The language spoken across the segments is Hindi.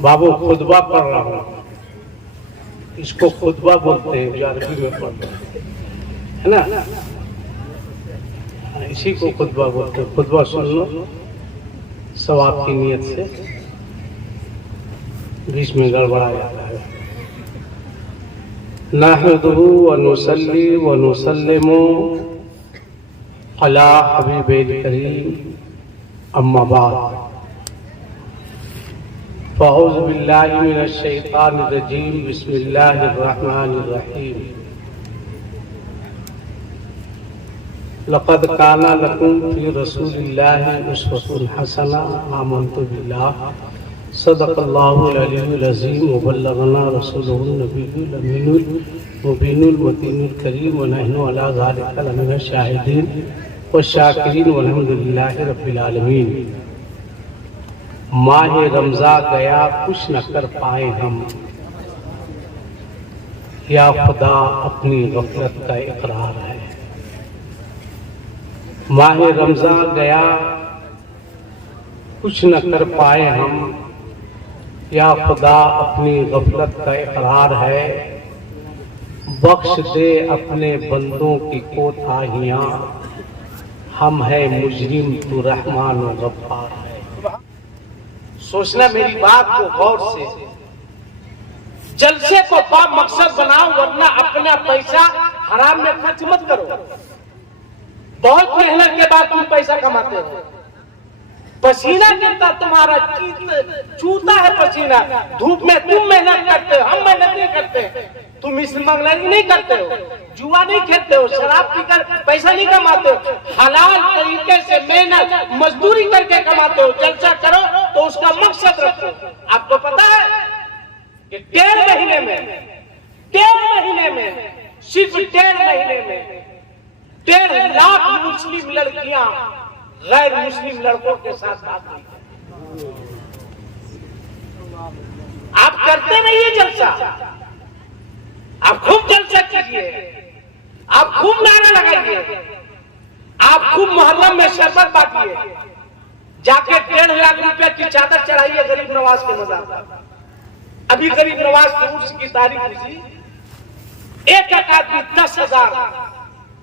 बाबू खुतबा पढ़ रहा हूँ, इसको खुतबा बोलते हैं जो अरबी में पढ़ते है ना, इसी को खुतबा बोलते हैं। खुतबा सुन लो सवाब की नीयत से, बीच में गड़बड़ा जाता है। नहमदुहु व नुसल्ली व नुसल्लिमु अला हबीबिल करीम, अम्मा बाद। फ़अऊज़ु बिल्लाहि मिनश शैतानिर रजीम, बिस्मिल्लाहिर रहमानिर रहीम। लक़द काना लकुम फ़ी रसूलिल्लाहि उस्वतुन हसना, आमन्तु बिल्लाह, सदक़ल्लाहुल अलीयुल अज़ीम, व बल्लगना रसूलुहुन नबियुल अमीनुल मुबीनुल मतीनुल करीम, व नहनु अला ज़ालिका लमिनश शाहिदीन व शाकिरीन, वल्हम्दुलिल्लाहि रब्बिल आलमीन। माह रमज़ा गया कुछ न कर पाए हम, या खुदा अपनी गफलत का इकरार है। माह रमज़ा गया कुछ न कर पाए हम, या खुदा अपनी गफलत का इकरार है। बख्श दे अपने बंदों की कोताहियाँ, हम है मुजरिम तू रहमान व गफ्फार है। सोचना मेरी बात को गौर से, जलसे को पा मकसद बनाओ, वरना अपना पैसा हराम में खर्च मत करो। बहुत मेहनत के बाद तुम पैसा कमाते हो, पसीना गिरता तुम्हारा, चूता है पसीना। धूप में तुम मेहनत करते हो, हम मेहनत नहीं करते। तुम इसमगलरी नहीं करते हो, जुआ नहीं खेलते हो, शराब पीकर पैसा नहीं कमाते हो, हलाल तरीके से मेहनत मजदूरी करके कमाते हो। जलसा करो तो उसका मकसद रखो। आपको पता है कि 1.5 महीने में, सिर्फ 1.5 महीने में 1.5 लाख मुस्लिम लड़कियां गैर मुस्लिम लड़कों के साथ भाग गई। आप करते रहिए जलसा, आप खूब जलसा कीजिए, आप खूब नारा लगाइए, आप खूब मोहल्ला में शरबत बांटिए, जाके 1.5 लाख रुपए की चादर चढ़ाइए गरीब नवाज के मजार पर। अभी गरीब नवाज की उर्स की तारीख हुई, एक आदमी 10,000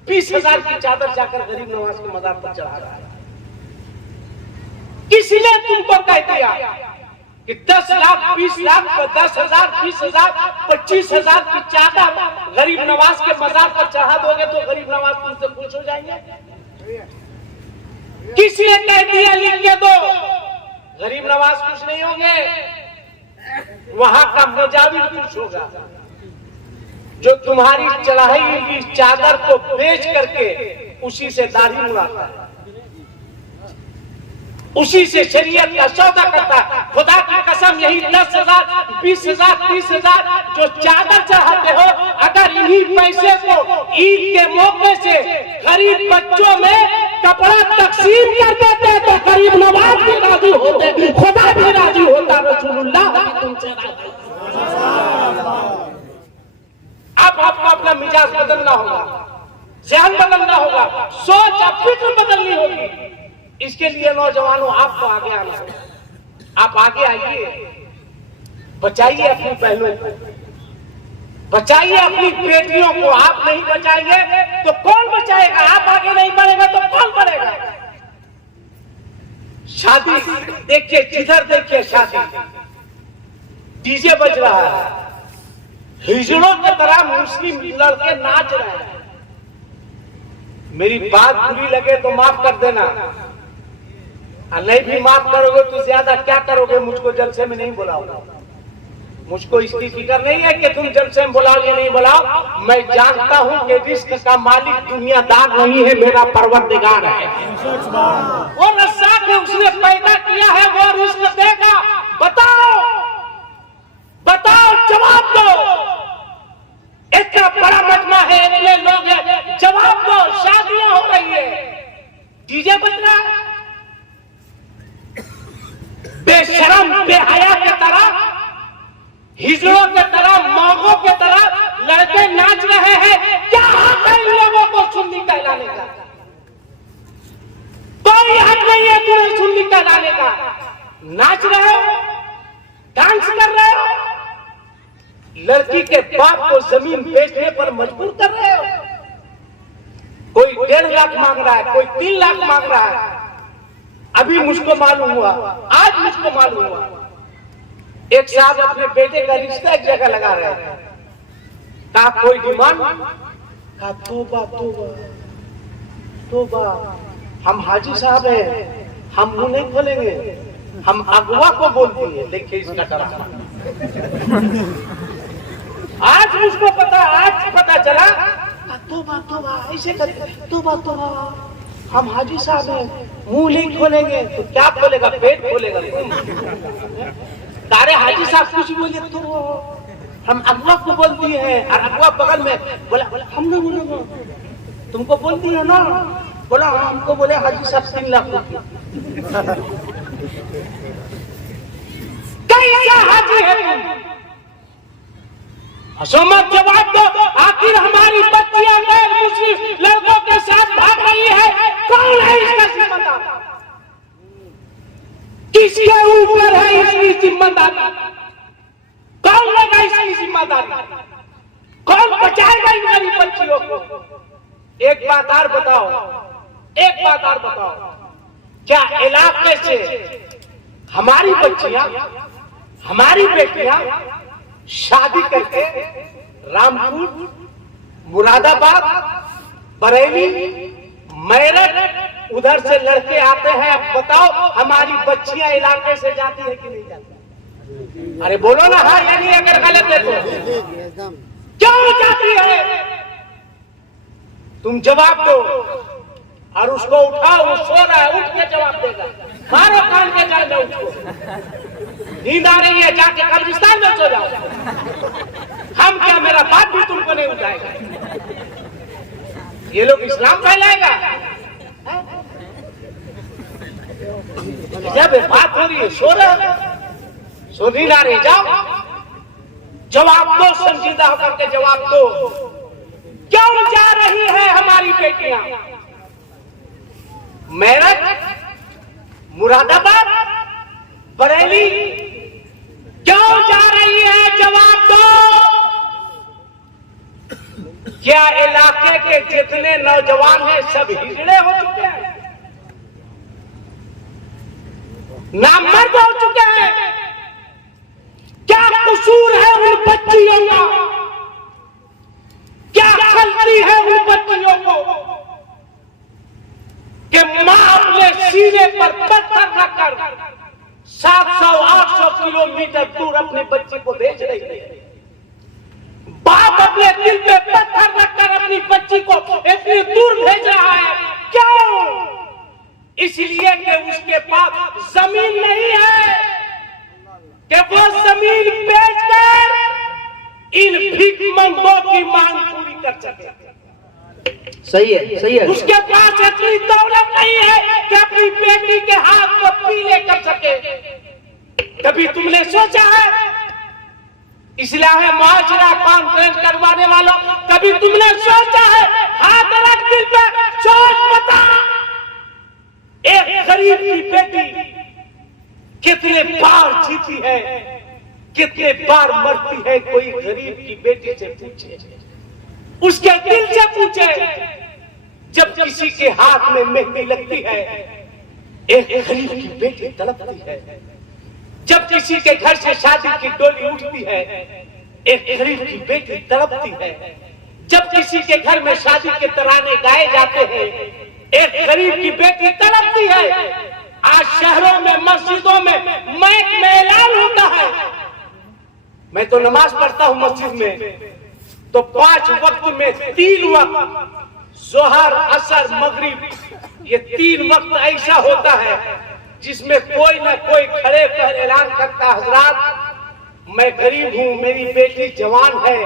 20,000 की चादर जाकर गरीब नवाज के मजार पर चढ़ा रहा है। किसने तुमको कह दिया कि 10 लाख 20 लाख 10,000 20,000 25,000 की चादर गरीब नवाज के मजार पर चढ़ा दोगे तो गरीब नवाज तुमसे खुश हो जाएंगे? किसने कह दिया लिख के दो? गरीब नवाज खुश नहीं होंगे, वहां का मुजाविर खुश होगा जो तुम्हारी चढ़ाई हुई चादर को बेच करके उसी से दाढ़ी मुड़ाता है, उसी से शरीयत का सौदा करता है। खुदा की कसम, यही 10,000 20,000 30,000 जो चादर चढ़ाते हो, अगर इन्हीं पैसे को ईद के मौके से गरीब बच्चों में कपड़ा तकसीम कर देते तो गरीब नवाज भी राजी होते, खुदा भी राजी होता, रसूलुल्लाह तुमसे राजी। अब आपको अपना मिजाज बदलना होगा, ज़हन बदलना होगा, सोच और फिक्र बदलनी होगी। इसके लिए नौजवानों आपको आगे आना है। आप आगे आइए, बचाइए अपनी बहनों को, बचाइए अपनी बेटियों को। आप नहीं बचाएंगे तो कौन बचाएगा? आप आगे नहीं बढ़ेगा तो कौन बढ़ेगा? शादी देखिए, जिधर देखिए शादी, डीजे बज रहा है, हिजड़ों की तरह मुस्लिम लड़के नाच रहे हैं। मेरी बात बुरी लगे तो माफ कर देना, और नहीं भी माफ करोगे तो ज्यादा क्या करोगे, मुझको जलसे में नहीं बुलाओगे। मुझको इसकी फिक्र नहीं है कि तुम जलसे में बुलाओ या नहीं बुलाओ। मैं जानता हूं कि रिस्क का मालिक दुनियादार नहीं है, मेरा परवरदिगार है। वो रज़्ज़ाक़ है, उसने पैदा किया है, वो रिस्क देगा। बताओ बताओ, जवाब दो। इतना बड़ा मजमा है, इतने लोग हैं, जवाब दो। शादियां हो रही है, डीजे बज रहा है, बेशरम बेहया के तरह, हिजड़ों के तरह, मौगों के तरह लड़के नाच रहे हैं। क्या हक है इन लोगों को सुन्नी कहलाने का? कोई हक नहीं है तुम्हें सुन्नी कहलाने का। नाच रहे हो, डांस कर रहे हो, लड़की के बाप को जमीन बेचने पर मजबूर कर रहे हो। कोई 1.5 लाख मांग रहा है, कोई 3 लाख मांग रहा है। अभी मुझको मालूम हुआ, आज मुझको मालूम हुआ, एक साहब अपने बेटे का रिश्ता एक जगह लगा रहे थे। कहा कोई डिमांड? कहा तोबा तोबा तोबा, हम हाजी साहब हैं, हम मुंह नहीं खोलेंगे, हम अगवा को बोलती है। देखिए इसका डराना। आज मुझको आज पता चला, तोबा तोबा ऐसे करके, तोबा तोबा, हम हाजी साहब हैं, मुंह नहीं खोलेंगे। तो क्या खोलेगा? पेट खोलेगा। तारे हाजी साहब कुछ बोले तो हम अगवा को बोलती है, और अगवा बगल में बोला हमने बोला तुमको बोलती है ना? बोला हमको बोले हाजी साहब 3 लाख रुपया। कैसा हाजी है तुम? मत जवाब दो। आखिर हमारी बच्चियां गैर मुस्लिम लड़कों के साथ भाग रही है, कौन है इसका जिम्मेदार? किसके ऊपर है इसकी जिम्मेदारी? कौन लेगा इसकी जिम्मेदारी? कौन बचाएगा हमारी बच्चियों को? एक बात और बताओ, एक बात और बताओ, क्या इलाके से हमारी बच्चियां, हमारी बेटियां शादी करके रामपुर, मुरादाबाद, बरेली, मेरठ उधर से लड़के आते हैं? अब बताओ हमारी बच्चियां इलाके से जाती है कि नहीं जाती? अरे बोलो ना हाँ या नहीं, अगर गलत है तो। क्यों जाती है? तुम जवाब दो। और उसको उठाओ, वो सो रहा है, उठ के जवाब देगा। मारो कान के जल में उसको। नींद आ रही है, जाके कब्रिस्तान में सो जाओ। हम क्या, मेरा बाप भी तुमको नहीं उठाएगा। ये लोग इस्लाम फैलाएगा। जब बात हो रही है, सो रहे, सो नींद आ रही, जाओ जवाब दो, संजीदा होकर के जवाब दो। क्यों जा रही है हमारी बेटियां मेरठ, मुरादाबाद, बरेली? क्यों जा रही है? जवाब दो। क्या इलाके के जितने नौजवान हैं सब हिजड़े हो चुके हैं, नामर्द हो चुके हैं? क्या कसूर है उन बच्चियों का? क्या गलती है उन बच्चियों को कि मां अपने सीने पर पत्थर रखकर 700-800 किलोमीटर दूर अपने बच्चे को भेज रही है? बाप अपने दिल पे पत्थर रखकर अपनी बच्ची को इतनी दूर भेज रहा है। क्यों? इसलिए कि उसके पास जमीन नहीं है कि वो जमीन बेचकर इन भीखमंगों की मांग पूरी कर सके। सही है, सही है। उसके पास इतनी दौलत नहीं है कि अपनी बेटी के हाथ को पीले कर सके। कभी तुमने सोचा है? इस्लाह मुआशरा कॉन्फ्रेंस करवाने वालों, कभी तुमने सोचा है? हाथ रख दिल पे, सोच बता, एक गरीब की बेटी कितने बार जीती है, कितने बार मरती है? कोई गरीब की बेटी से पूछे, उसके दिल से पूछे। जब किसी के हाथ में मेहंदी लगती है, एक गरीब की बेटी तड़पती है। जब किसी के घर से शादी की डोली उठती है, एक गरीब की बेटी तड़पती है। जब किसी के घर में शादी के तराने गाए जाते हैं, एक गरीब की बेटी तड़पती है। आज शहरों में, मस्जिदों में माइक में ऐलान होता है। मैं तो नमाज पढ़ता हूं मस्जिद में, तो 5 वक्त में 3 वक्त, जोहर, असर, मगरिब, ये 3 वक्त ऐसा होता है जिसमें कोई ना कोई खड़े पर ऐलान करता है, हजरात मैं गरीब हूं, मेरी बेटी जवान है,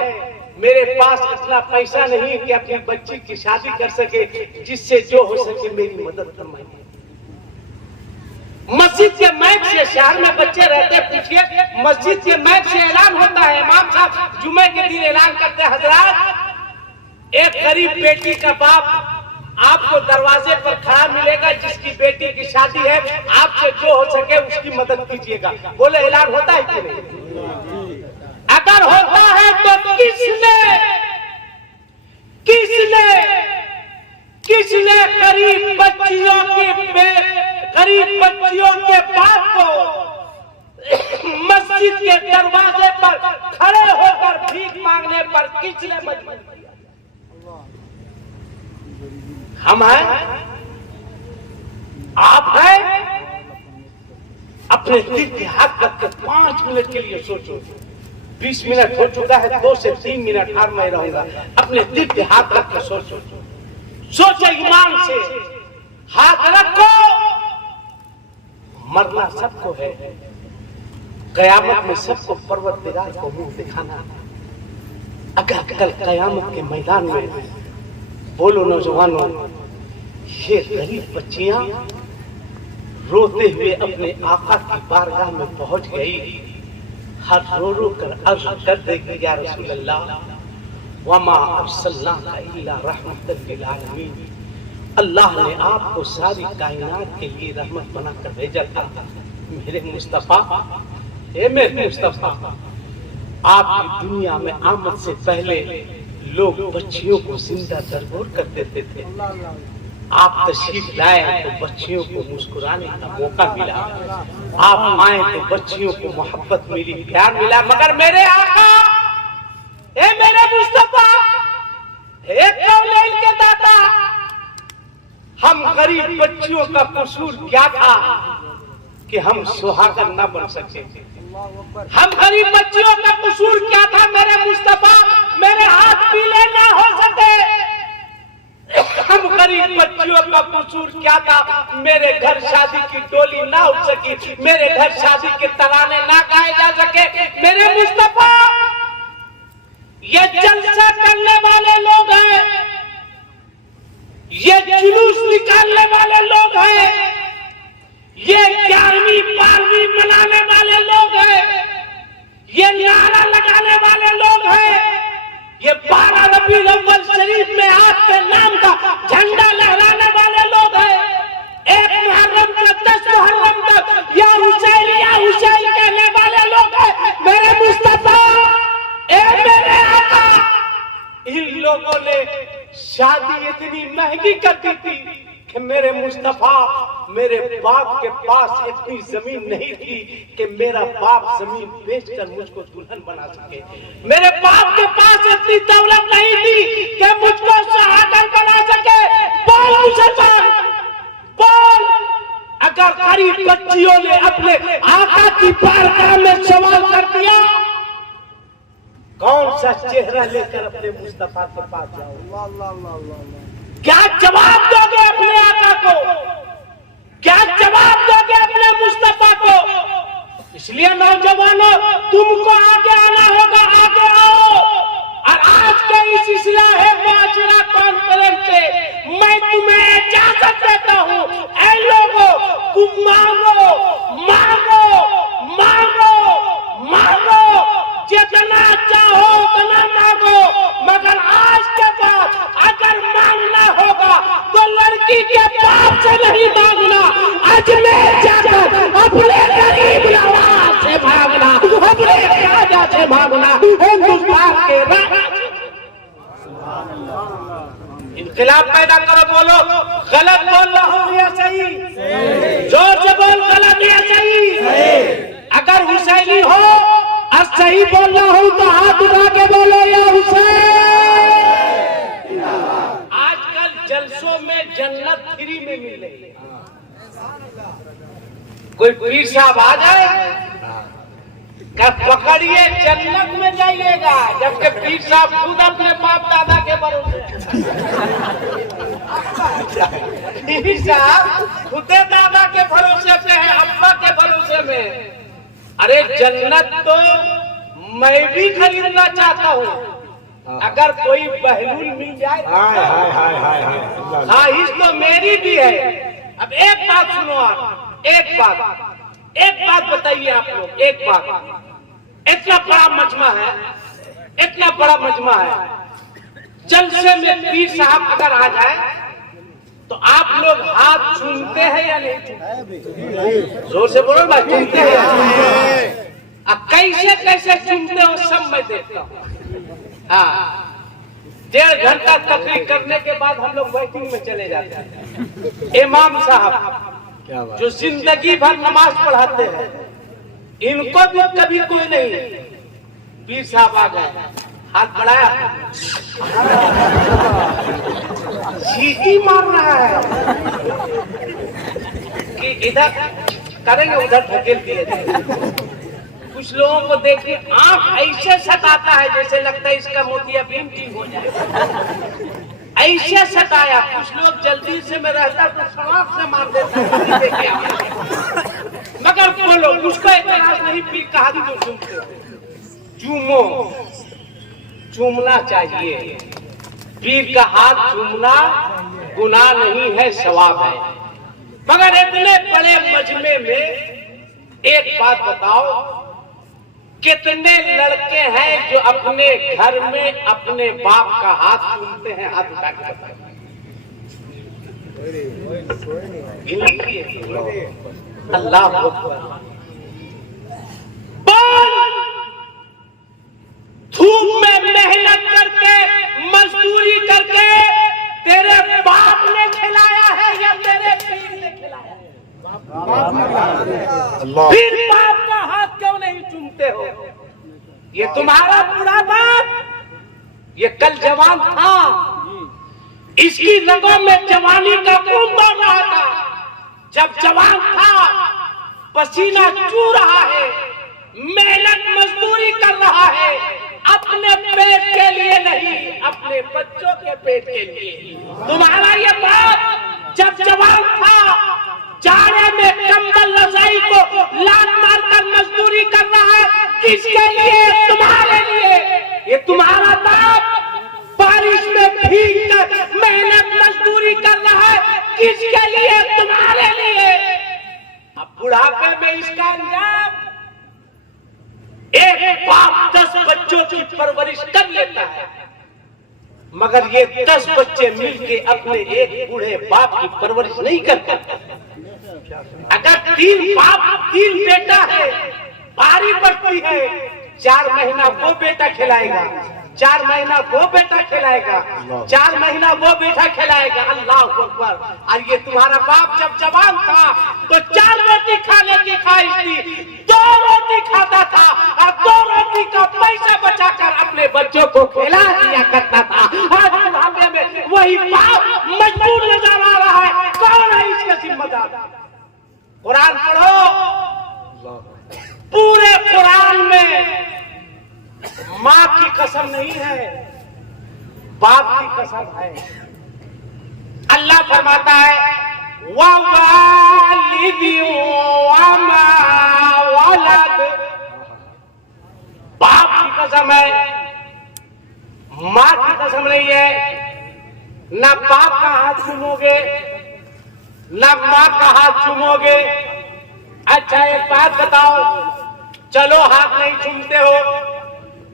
मेरे पास इतना पैसा नहीं कि अपनी बच्ची की शादी कर सके, जिससे जो हो सके मेरी मदद फरमाइए। मस्जिद के माइक से, शहर में बच्चे रहते, पूछिए, मस्जिद के माइक से ऐलान होता है। इमाम साहब जुमे के दिन ऐलान करते हैं, हजरात एक गरीब बेटी का बाप आपको दरवाजे पर खड़ा मिलेगा, जिसकी बेटी की शादी है, आपसे जो हो सके उसकी मदद कीजिएगा। बोले ऐलान होता है कि नहीं? किसने किसने किसने गरीब बच्चियों के बाप को मस्जिद के दरवाजे पर खड़े होकर भीख मांगने पर किसने मजबूर किया? हम हैं, आप हैं। अपने दिल के हाथ रख कर 5 मिनट के लिए सोचो। 20 मिनट हो चुका है, 2 से 3 मिनट और मैं रहूंगा। अपने दिल के हाथ रख कर सोचो, सोचो ईमान से। हाथ रखो। मरना सबको है, कयामत में सबको परवरदिगार को मुंह दिखाना। अगर कल कयामत के मैदान में बोलो नौजवानों, ये गरीब बच्चियां रोते हुए अपने आका की बारगाह में पहुंच गई, हर रो रो कर अर्ज कर देगी, या रसूल अल्लाह वमा अरसलनाका इल्ला रहमतल लिल आलमीन। अल्लाह ने आपको सारी कायनात के लिए रहमत बनाकर भेजा था। मेरे मुस्तफा, हे मेरे मुस्तफा, आपकी दुनिया में आमद से पहले लोग बच्चियों को जिंदा दरगोर कर देते थे। आप तशरीफ लाए तो बच्चियों को मुस्कुराने का मौका मिला। आप आए तो बच्चियों को मोहब्बत मिली, प्यार मिला। मगर मेरे आका, हे मेरे मुस्तफा, हे कौनैन के दाता, हम गरीब बच्चियों का कसूर क्या था कि हम सुहागन न बन सके? हम गरीब बच्चियों का कसूर क्या था मेरे मुस्तफा, मेरे हाथ पीले ना हो सके? हम गरीब बच्चियों का कसूर क्या था, मेरे घर शादी की डोली ना उठ सकी, मेरे घर शादी के तराने ना गाए जा सके? मेरे मुस्तफा, ये जलसा करने वाले लोग हैं, ये जुलूस निकालने वाले लोग हैं, ये 11वीं 12वीं मनाने वाले लोग हैं, ये नारा लगाने वाले लोग हैं, ये 12 रबीउल अव्वल शरीफ में आपके नाम का झंडा लहराने वाले लोग हैं। 1 मुहर्रम से 10 मुहर्रम तक या हुसैन कहने वाले लोग हैं। मेरे मुस्तफा, ए मेरे आका, इन लोगों ने शादी इतनी महंगी कर दी थी कि मेरे मुस्तफा, मेरे बाप के पास इतनी जमीन नहीं थी कि मेरा बाप जमीन बेचकर मुझको दुल्हन बना सके। मेरे बाप के पास इतनी दौलत नहीं थी कि मुझको सुहागन बना सके। बोल मुसलमान, बोल, अगर गरीब बच्चियों ने अपने आका की बारगाह में सवाल कर दिया, कौन सा चेहरा लेकर अपने मुस्तफा के पास जाओ? क्या जवाब दोगे अपने आका को? क्या जवाब दोगे अपने मुस्तफा को? इसलिए नौजवानों, तुमको आगे आना होगा, आगे आओ। और आज के इस इस्लाहे माशरा कॉन्फ्रेंस से मैं तुम्हें इजाजत देता हूँ। ऐ लोगों, तुम मांगो मांगो मांगो मांगो, जितना चाहो उतना मांगो, मगर आज के बाद अगर मांगना होगा तो लड़की के बाप से नहीं मांगना, अजमेर जाकर अपने गरीब नवाज से मांगना, अपने राजा से मांगना। हिंदुस्तान के इनकलाब पैदा करो। बोलो गलत बोल रहा हूँ या सही? जोर से बोल, गलत या सही? अगर हुसैनी हो और सही बोल रहा हूँ तो हाथ उठा के बोलो या हुसैन। आजकल जलसों में जन्नत फ्री में मिल रही है। कोई पीर साहब आ जाए, क्या पकड़िए जन्नत में जाइएगा, जबकि पीर साहब खुद अपने बाप दादा के भरोसे। पीर साहब खुद दादा के भरोसे पे है, अब्बा के भरोसे में। अरे जन्नत तो मैं भी खरीदना चाहता हूँ, अगर कोई बहलूल मिल जाए। ख्वाहिश तो मेरी भी है। अब एक बात सुनो आप, एक बात बताइए आप लोग, एक बात। इतना बड़ा मजमा है, इतना बड़ा मजमा है, जलसे में पीर साहब अगर आ जाए तो आप लोग हाथ चूमते हैं या नहीं चूमते? जोर से बोलो ना, चूमते हैं? अब कैसे कैसे चूमते हो सब मैं देखता हूँ। हाँ, 1.5 घंटा तकरीर करने के बाद हम लोग वेटिंग में चले जाते हैं। इमाम साहब जो जिंदगी भर नमाज पढ़ाते हैं, इनको भी कभी कोई नहीं। पीर साहब आ गए, हाथ बढ़ाया, सीटी मार रहा है कि इधर करेंगे उधर धकेल दिए। कुछ लोगों को देखिए आंख ऐसे सटाता है जैसे लगता है इसका मोतियाबिंद ठीक हो जाए, ऐसे सटाया। कुछ लोग जल्दी से में रहता तो सड़क से मार देता। मगर बोलो उसका इतराज नहीं, पीर कहा जो सुनते हो, चूमो, चूमना चाहिए। पीर का हाथ चूमना गुनाह नहीं है, सवाब है। मगर इतने बड़े मजमे में एक बात बताओ, कितने लड़के हैं जो अपने घर में अपने बाप का हाथ चूमते हैं? हाथ उठा के अल्लाह धूप में मेहनत करके मजदूरी करके तेरे बाप ने खिलाया है या तेरे पीर ने खिलाया है? फिर बाप का हाथ क्यों नहीं चूमते हो? ये तुम्हारा बुरा बाप, ये कल जवान था, इसकी रगों में जवानी का खून दौड़ रहा था। जब जवान था, पसीना चू रहा है, मेहनत मजदूरी कर रहा है, अपने पेट के लिए नहीं, अपने बच्चों के पेट के लिए। तुम्हारा ये बाप जब जवान था, जाड़े में कंबल रजाई को लात मारकर मजदूरी कर रहा है, किसके लिए? तुम्हारे लिए। ये तुम्हारा बाप बारिश में भीग कर मेहनत मजदूरी कर रहा है, किसके लिए? तुम्हारे लिए। अब बुढ़ापे में इसका अंजाम, एक बाप 10 बच्चों की परवरिश कर लेता है, मगर ये 10 बच्चे मिलके अपने एक बूढ़े बाप की परवरिश नहीं करते। अगर 3 बाप 3 बेटा है, भारी पड़ती है। 4 महीना वो बेटा खिलाएगा, 4 महीना वो बेटा खिलाएगा, 4 महीना वो बेटा खिलाएगा। अल्लाह अकबर। और ये तुम्हारा बाप जब जवान था तो 4 रोटी खाने की ख्वाहिश थी, 2 रोटी खाता था और 2 रोटी का पैसा बचाकर अपने बच्चों को खिला दिया करता था। आज बुढ़ापे में वही बाप मजबूर नजर आ रहा है। कौन है इसका जिम्मेदार? कुरान पढ़ो, पूरे कुरान में माँ की कसम नहीं है, बाप की कसम है। अल्लाह फरमाता है ववालिदी वमा वलद, बाप की कसम है, माँ की कसम नहीं है। ना बाप का हाथ चूमोगे, ना माँ का हाथ चूमोगे। अच्छा एक बात बताओ, चलो हाथ नहीं चूमते हो,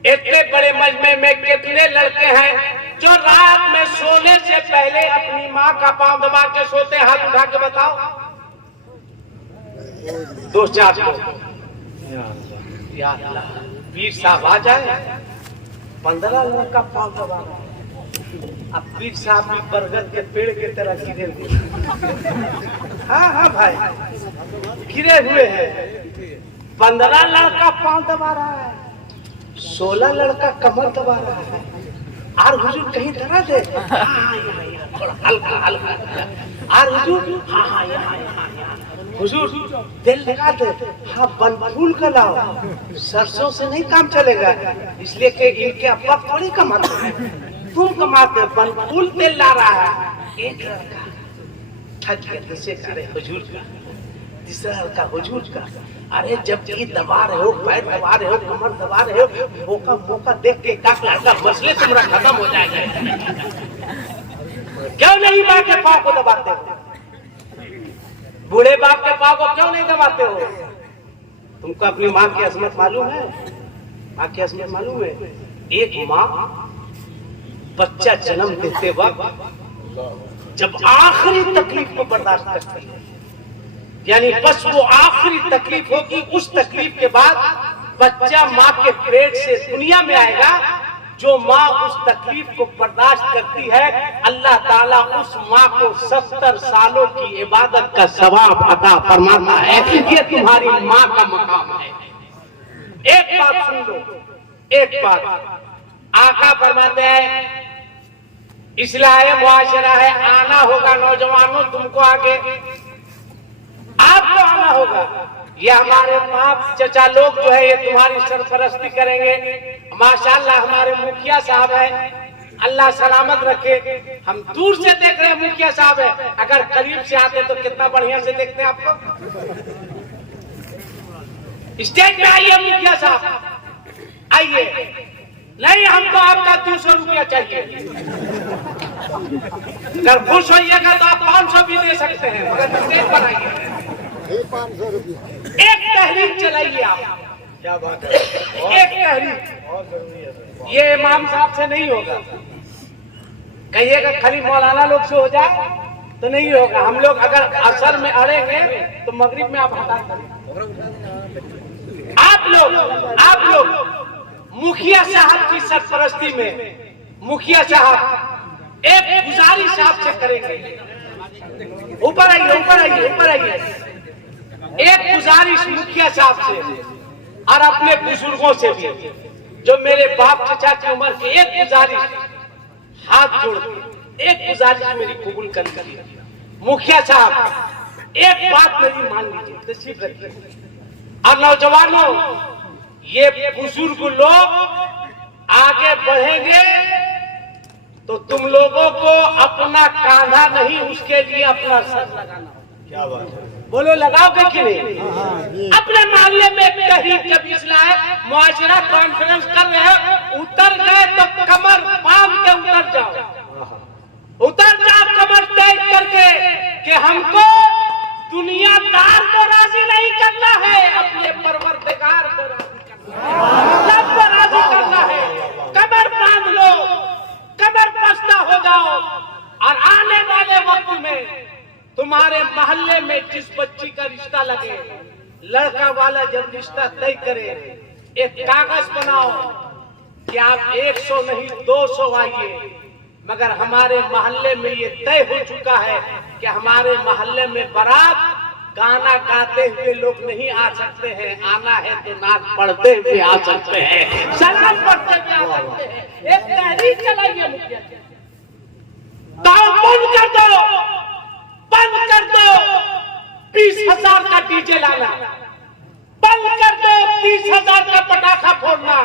इतने बड़े मजमे में कितने लड़के हैं जो रात में सोने से पहले अपनी माँ का पांव दबा के सोते? हाथ उठा के बताओ। 2-4 या अल्लाह, पीर साहब आ जाए, 15 लड़का पांव दबा रहा है। अब पीर साहब भी बरगद के पेड़ के तरह गिरे हुए। हाँ भाई, गिरे हुए हैं। 15 लड़का पांव दबा रहा है, 16 लड़का कमर दबा रहा है। और हुजूर कहीं दर्द है? थोड़ा हल्का हल्का। और हुजूर हाँ हुजूर दिल लगा दे, हाँ बन फूल का लाओ। सरसों से नहीं काम चलेगा, इसलिए कि इनके अब्बा थोड़ी कमाते हैं, तुम कमाते। बन फूल तेल ला रहा है। एक लड़का थक गया, दूसरे करे हुजूर का, तीसरा लड़का हुजूर का। अरे जब ये दबा रहे हो, पैर दबा रहे हो, कमर दबा रहे हो, मौका मौका देख के एक लड़का मसले तुम्हारा खत्म हो जाएगा। क्यों नहीं माँ के पाँव को दबाते हो? बूढ़े बाप के पाँव को क्यों नहीं दबाते हो? तुमको अपनी माँ की अजमत मालूम है? माँ की अजमत मालूम है? एक माँ बच्चा जन्म देते वक्त जब आखिरी तकलीफ को बर्दाश्त करती है, यानी बस वो आखिरी तकलीफ होगी, उस तकलीफ के बाद बच्चा माँ के पेट से दुनिया में आएगा, जो माँ उस तकलीफ को बर्दाश्त करती है, अल्लाह ताला उस माँ को 70 सालों की इबादत का सवाब अता फरमाता है। ये तुम्हारी माँ का मकाम है। एक बात सुन लो, एक बात, आका फरमाते हैं इस्लाह मुआशरा है, आना होगा नौजवानों तुमको आगे, आपको आना होगा। ये हमारे बाप चचा लोग जो है ये तुम्हारी सरपरस्ती करेंगे। माशाअल्लाह हमारे मुखिया साहब है, अल्लाह सलामत रखे। हम दूर से देख रहे हैं मुखिया साहब है, अगर करीब से आते तो कितना बढ़िया से देखते हैं आपको। स्टेज पे आइए मुखिया साहब, आइए। नहीं हमको आपका 200 रुपया चाहिए। अगर खुश होइएगा तो आप 500 भी दे सकते हैं, मगर स्टेज पर आइए। 500 रुपया एक तहरीक चलाइए आप। क्या बात है, एक तहरीक बहुत जरूरी है। ये इमाम साहब से नहीं होगा, कहिएगा खाली मौलाना लोग से हो जाए तो नहीं होगा। हम लोग अगर असर में अड़ेंगे तो मगरिब में आप हटा करेंगे। आप लोग मुखिया साहब की सरपरस्ती में मुखिया साहब एक गुजारिश आपसे करेंगे। ऊपर आइए, ऊपर आइए, ऊपर आइए। एक गुजारिश मुखिया साहब से और अपने बुजुर्गों से भी, जो मेरे बाप चचा की उम्र के, एक गुजारिश, हाथ जोड़ के एक गुजारिश मेरी कबूल कर लीजिए। मुखिया साहब एक बात मेरी मान लीजिए, तशरीफ रखिए। और नौजवानों, ये बुजुर्ग लोग आगे बढ़ेंगे तो तुम लोगों को अपना कांधा नहीं, उसके लिए अपना सर लगाना। क्या बात है, बोलो लगाओगे कि नहीं? अपने मोहल्ले में कहीं जब इस्लाह मुआशरा कॉन्फ्रेंस कर रहे हो, उतर गए तो कमर बांध के उतर जाओ, उतर जाओ कमर तेज करके कि हमको दुनियादार को राजी नहीं करना है, अपने परवरदिगार को रब को राजी करना है। कमर बांध लो, कमर पस्ता हो जाओ। और आने वाले वक्त में तुम्हारे मोहल्ले में जिस बच्ची का रिश्ता लगे, लड़का वाला जब रिश्ता तय करे, एक कागज बनाओ कि आप 100 नहीं 200 आइए। मगर हमारे मोहल्ले में ये तय हो चुका है कि हमारे मोहल्ले में बारात गाना गाते हुए लोग नहीं आ सकते हैं, आना है तो नाच पढ़ते हुए आ सकते हैं, सलाम पढ़ते हुए आ सकते हैं। एक तहरीक चलाइए मुखिया, दाव बंद कर दो, बंद कर दो 20,000 का डीजे लाना, बंद कर दो 30,000 का पटाखा फोड़ना,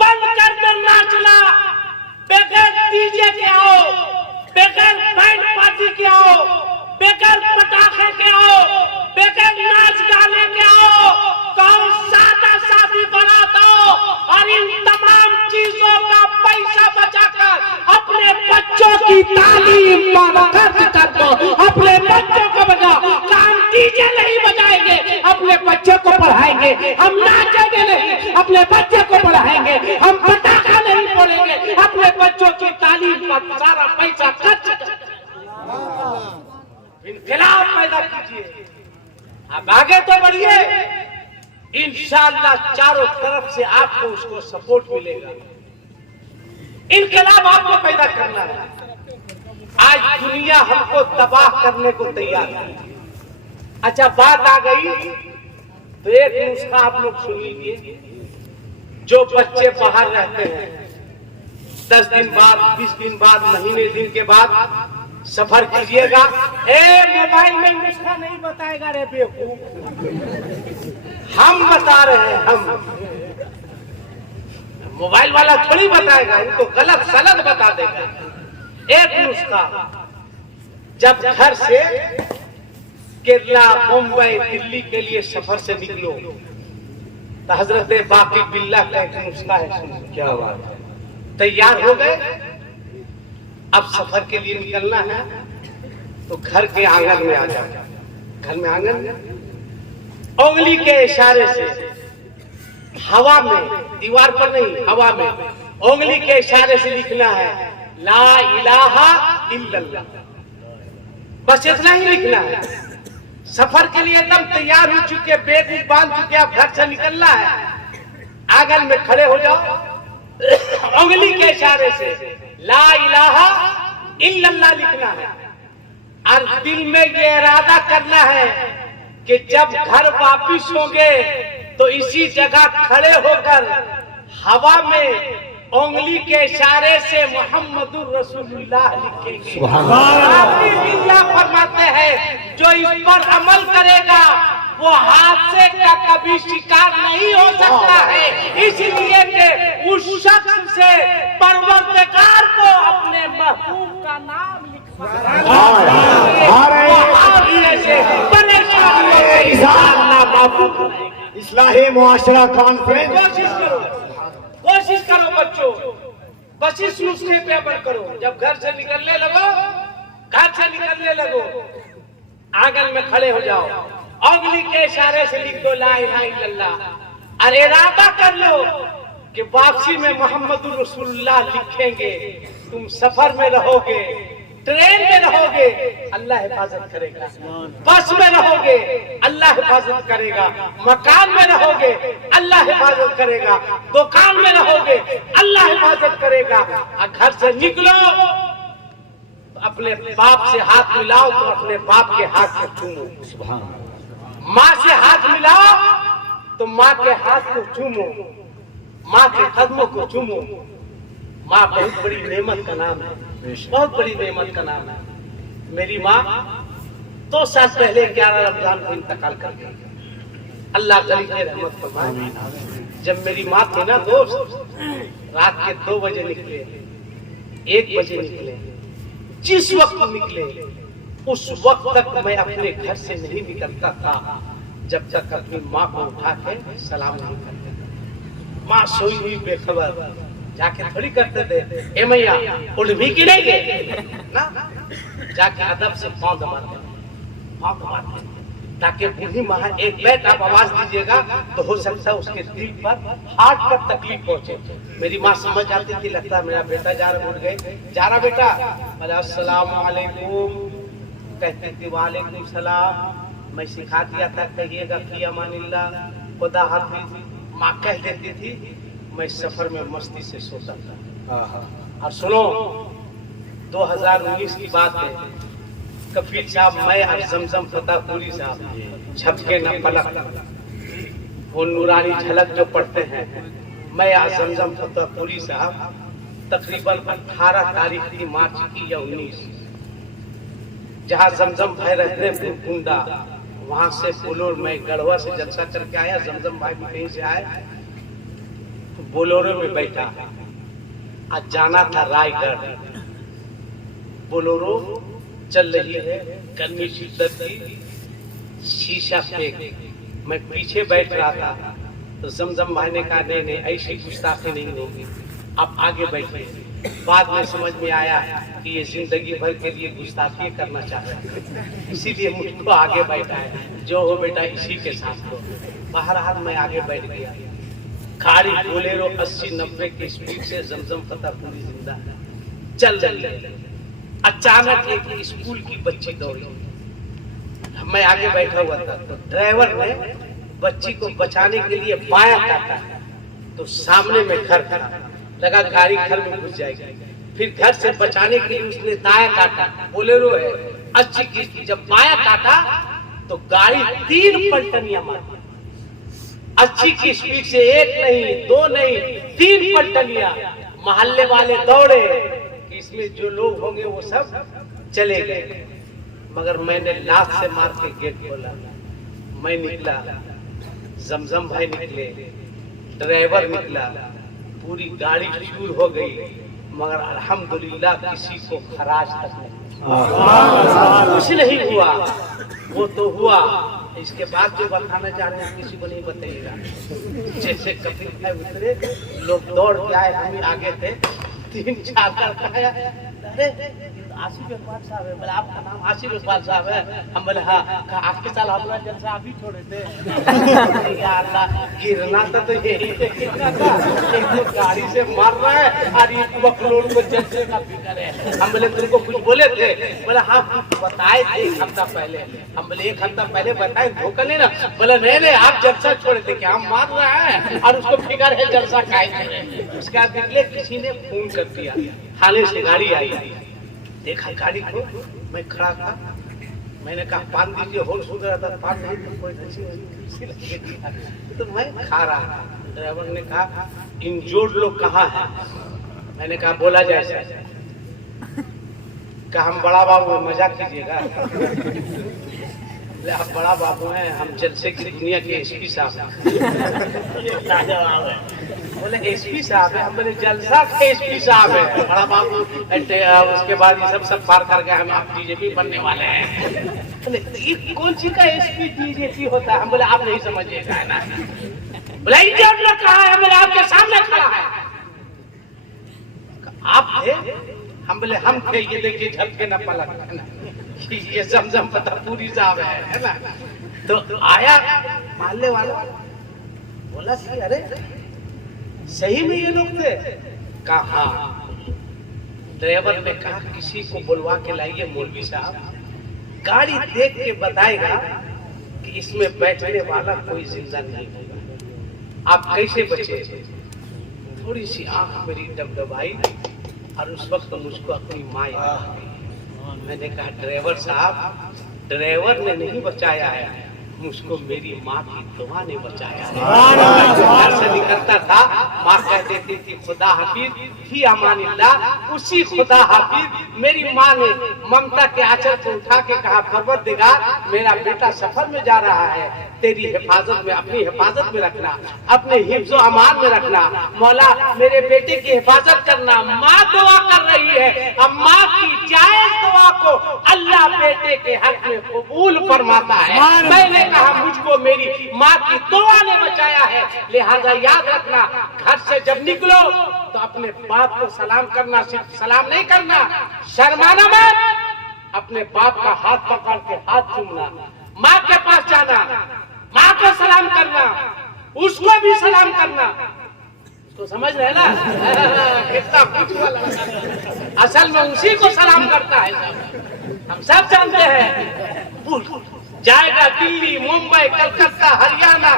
बंद कर दो नाचना। बगैर डीजे के आओ, बगैर बैंड पार्टी के आओ, बगैर पटाखे के आओ, बगैर नाच गाने के आओ, तो सादा सादी बना दो और इन तमाम चीजों का पैसा बचाकर अपने बच्चों की तालीम पर खर्च कर दो। अपने बच्चों को बजाओ, हम डीजे नहीं बजाएंगे, अपने बच्चों को पढ़ाएंगे। हम नाचेंगे नहीं, अपने बच्चों को पढ़ाएंगे। हम पटाखा नहीं फोड़ेंगे, अपने बच्चों की तालीम पर सारा पैसा खर्च कर। इनकलाब पैदा कीजिए, अब आगे तो बढ़िए, इंशाअल्लाह चारों तरफ से आपको उसको सपोर्ट मिलेगा। इनकलाब आपको पैदा करना है। आज दुनिया हमको तबाह करने को तैयार है। अच्छा बात आ गई तो एक नुस्खा आप लोग सुन लीजिए। जो बच्चे बाहर रहते हैं 10 दिन बाद, 20 दिन बाद, महीने दिन के बाद सफर कीजिएगा। मोबाइल में नुस्खा नहीं बताएगा रे बेवकूफ, हम बता रहे हैं। हम मोबाइल वाला थोड़ी बताएगा, उनको गलत सलत बता देगा। एक नुस्खा, जब घर से केरला, मुंबई, दिल्ली के लिए सफर से निकलो तो हजरत बाकी बिल्ला का एक नुस्खा है। क्या बात है, तैयार हो गए, अब सफर के लिए निकलना है तो घर के आंगन में आ जाओ। घर में आंगन, उंगली के इशारे से हवा में, दीवार पर नहीं, हवा में उंगली के इशारे से लिखना है ला इलाहा इल्लल्लाह। बस इतना ही लिखना है। सफर के लिए एकदम तैयार हो चुके, बैग बांध चुके, आप घर से निकलना है। आंगन में खड़े हो जाओ, उंगली के इशारे से ला इलाहा इल्लल्लाह लिखना है और दिल में ये इरादा करना है कि जब घर वापिस होंगे तो इसी जगह खड़े होकर हवा में उंगली के इशारे से मोहम्मदुर रसूलुल्लाह लिखेंगे। काफी बिल्ला फरमाते हैं जो इस पर अमल करेगा वो हादसे का कभी शिकार नहीं हो सकता है, इसलिए कि उस शख्स से परवरदिगार को अपने महबूब का नाम इस्लाही मुआशरा कॉन्फ्रेंस। कोशिश करो बच्चों, बस इस नुस्खे पे अमल करो। जब घर से निकलने लगो आंगन में खड़े हो जाओ, उंगली के इशारे से लिख दो ला इलाहा इल्लल्लाह और इरादा कर लो कि वापसी में मोहम्मदुर रसूलुल्लाह लिखेंगे। तुम सफर में रहोगे, ट्रेन में रहोगे, अल्लाह हिफाजत करेगा। बस में रहोगे, अल्लाह हिफाजत करेगा। मकान में रहोगे, अल्लाह हिफाजत करेगा। दुकान में रहोगे, अल्लाह हिफाजत करेगा। और घर से निकलो तो अपने बाप से हाथ मिलाओ तो अपने बाप के हाथ को चूमो। माँ से हाथ मिलाओ तो माँ के हाथ को चूमो, माँ के कदमों को चूमो। माँ बहुत बड़ी नेमत का नाम है, बहुत बड़ी नेमत का नाम है। मेरी माँ 2 साल पहले 11 रमजान को इंतकाल कर गई। अल्लाह गरीब रहमत फरमाए। जब मेरी माँ थी ना दोस्त, रात के 2 बजे निकले, 1 बजे निकले, जिस वक्त निकले उस वक्त तक मैं अपने घर से नहीं निकलता था जब तक अपनी माँ को उठा के सलाम नहीं करते थे। माँ सोई हुई बेखबर जाके थोड़ी करते थे ए मैया उठ भी की नहीं गए ना, जाके अदब से पाँव दबाते ताकि बूढ़ी माँ एक बैठ आप आवाज दीजिएगा तो हो सकता है उसके दिल पर हार्ट पर तकलीफ पहुंचे। मेरी माँ समझ जाती थी, लगता मेरा बेटा जा रहा, उठ गए, जा रहा बेटा, अस्सलाम वालेकुम, कहते थे वालेकुम सलाम। मैं सिखा दिया था कहिएगा फी अमानिल्लाह, खुदा हाफिज। माँ कह देती थी, मैं सफर में मस्ती से सोता था। और सुनो 2019 की बात है, कफील साहब, मैं और जमजम फतेहपुरी साहब झपके न पलक, वो नूरानी झलक जो पढ़ते हैं, मैं और जमजम फतेहपुरी साहब तकरीबन 18 तारीख की मार्च की या 19, जहाँ जमजम भाई रहते हैं कुंडा, वहां से बोलोर में गढ़वा से जलसा करके आया। जमजम भाई भी कहीं से आए तो बोलोरो में बैठा। आज जाना था रायगढ़। बोलोरो चल रही है, गर्मी शिद्दत की, शीशा फेंक, मैं पीछे बैठ रहा था तो जमजम भाई ने कहा नहीं नहीं ऐसी गुस्ताखी नहीं होगी, आप आगे बैठे। बाद में समझ में आया कि ये जिंदगी भर के लिए गुस्ताखी करना चाहता है, इसीलिए मुझको आगे बैठा है। जो हो बेटा इसी के साथ हो। बहरहाल मैं आगे बैठ गया। खाड़ी बोलेरो 80-90 की स्पीड से जमजम फतेहपुरी जिंदा चल रही है। अचानक एक स्कूल की बच्ची दौड़ी, मैं आगे बैठा हुआ था तो ड्राइवर ने बच्ची को बचाने के लिए बायां काटा तो सामने में घर था, लगा गाड़ी घर में घुस जाएगी। फिर घर से बचाने के लिए उसने दायां काटा, बोलेरो है 80 की, जब बायां काटा तो गाड़ी 3 पलटनियां मारी। 80 की स्पीड से 1 नहीं 2 नहीं 3 पलटनियां। मोहल्ले वाले दौड़े, इसमें जो लोग होंगे वो सब चले गए, मगर मैंने लात से मार के गेट खोला। मैं निकला, जमजम भाई निकले, ड्राइवर निकला, पूरी गाड़ी चूर हो गई, मगर अल्हम्दुलिल्लाह किसी को खराज तक नहीं, कुछ नहीं हुआ। वो तो हुआ, इसके बाद जो बताना चाह रहे हैं किसी को नहीं बताइएगा। जैसे कपिल भाई उतरे, लोग दौड़ के आए, हम आगे थे, 3-4 लड़का आया, अरे आसिफ इकबाल साहब है। बोले आपका नाम आसिफ इकबाल साहब है? हम बोले हाँ। कहा आपके साल हमारा जलसा आप ही छोड़े थे। या अल्लाह, गिरना तो यही से गिरना था, एक तो गाड़ी से मार रहा है और ये बकलोल को जलसे का फिक्र है। हम बोले तुमको कुछ बोले थे? बोले हाँ कुछ बताए थे एक हफ्ता पहले। हम बोले एक हफ्ता पहले बताए धोखा नहीं ना? बोले नहीं आप जलसा छोड़े थे क्या? हम मार रहा है और उसको फिक्र है जलसा खाए। उसके बाद निकले, किसी ने फोन कर दिया, थाने से गाड़ी आई। देखा गाड़ी को, मैं खड़ा था, मैंने कहा पान दीजिए, होल सुन रहा था, पान नहीं तो कोई खुशी लगी तो मैं खा रहा था। ड्राइवर ने कहा इंजोर्ड लोग कहाँ है? मैंने कहा बोला जाए। कहा हम बड़ा बाबू हैं, मजाक कीजिएगा। आप बड़ा बाबू हैं, हम जलसे की दुनिया के एसपी साहब। बोले एसपी साहब है? हम बोले जलसा के एसपी साहब है बड़ा बाबू। उसके बाद ये सब पार कर गए, हम आप बीजेपी बनने वाले हैं। बोले ये कौन सी का एसपी बीजेपी होता है? हम बोले आप नहीं समझिएगा है ना। बोले इंडियन लोग कहाँ है? बोले आपके सामने खड़ा है। आप थे? हम बोले हम थे, ये देखिए झलके न पलक, ये जमजम पता पूरी साहब है ना। तो आया मालने वाला, बोला कि अरे सही में ये लोग थे? कहा ड्राइवर ने कहा किसी को बुलवा के लाइए मौलवी साहब, गाड़ी देख के बताएगा कि इसमें बैठने वाला कोई जिंदा नहीं होगा, आप कैसे बचे? थोड़ी सी आंख मेरी डबडबाई और उस वक्त मुझको अपनी माँ याद आ गई। मैंने कहा ड्राइवर साहब, ड्राइवर ने नहीं बचाया है, मुझको मेरी माँ की दुआ ने बचाया है। घर से निकलता था, माँ कह देती थी खुदा हाफिज ही अमानिल्लाह। उसी खुदा हाफिज मेरी माँ ने ममता के आंचल को उठा के कहा परवरदिगार मेरा बेटा सफर में जा रहा है, तेरी हिफाजत में, अपनी हिफाजत में रखना, अपने हिफ्ज़ व अमान में रखना, मौला मेरे बेटे की हिफाजत करना। माँ दुआ कर रही है, अब माँ की जायज दुआ को अल्लाह बेटे के हक में कबूल फरमाता है। मैंने कहा मुझको मेरी माँ की दुआ ने बचाया है, लिहाजा याद रखना घर से जब निकलो तो अपने बाप को सलाम करना, सिर्फ सलाम नहीं करना, शर्माना मत, अपने बाप का हाथ पकड़ के हाथ चूमना, माँ के पास जाना, माँ को सलाम करना, उसको भी सलाम करना। तो समझ रहे ना कितना कुछ वाला, असल में उसी को सलाम करता है सब, हम सब जानते हैं। जाएगा दिल्ली, मुंबई, कलकत्ता, हरियाणा,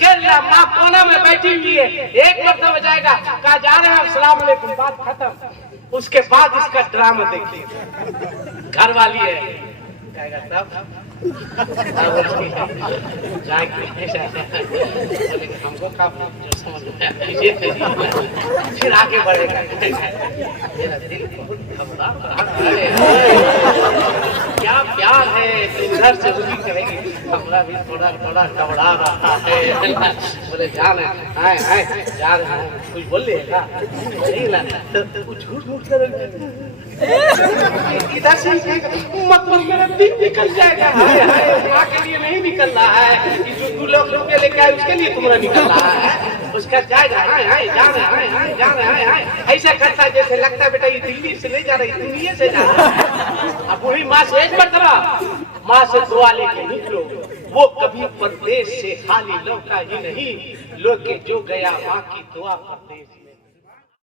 केरला, माँ कोना में बैठी हुई है, एक मरतबा जाएगा, कहा जा रहे हैं अस्सलाम वालेकुम, बात खत्म। उसके बाद इसका ड्रामा देखिए, घर वाली है कहेगा तब हमको फिर आगे बढ़ेगा। मेरा दिल बहुत घबरा क्या प्यार है, इधर से उसी कहेगी हमरा भी थोड़ा थोड़ा घबरा रहा है। बोले जा रहे हैं, जा रहे हैं, कुछ बोल रहे तो झूठ मूठ कर इधर से मतलब मेरा दिल निकल जाएगा। माँ के लिए नहीं निकल रहा है, जो 2 लाख रुपये लेके आए उसके लिए तुम्हारा निकल रहा है, उसका जाएगा जा रहे हैं ऐसा करता है जैसे लगता है बेटा ये दिल्ली से नहीं जा रही, दुनिया से जा रहा है। अब वही माँ से एक मरतबा माँ से दुआ लेके निकलो, वो कभी परदेश से खाली लौटा ही नहीं, लोग जो गया माँ की दुआ परदेश।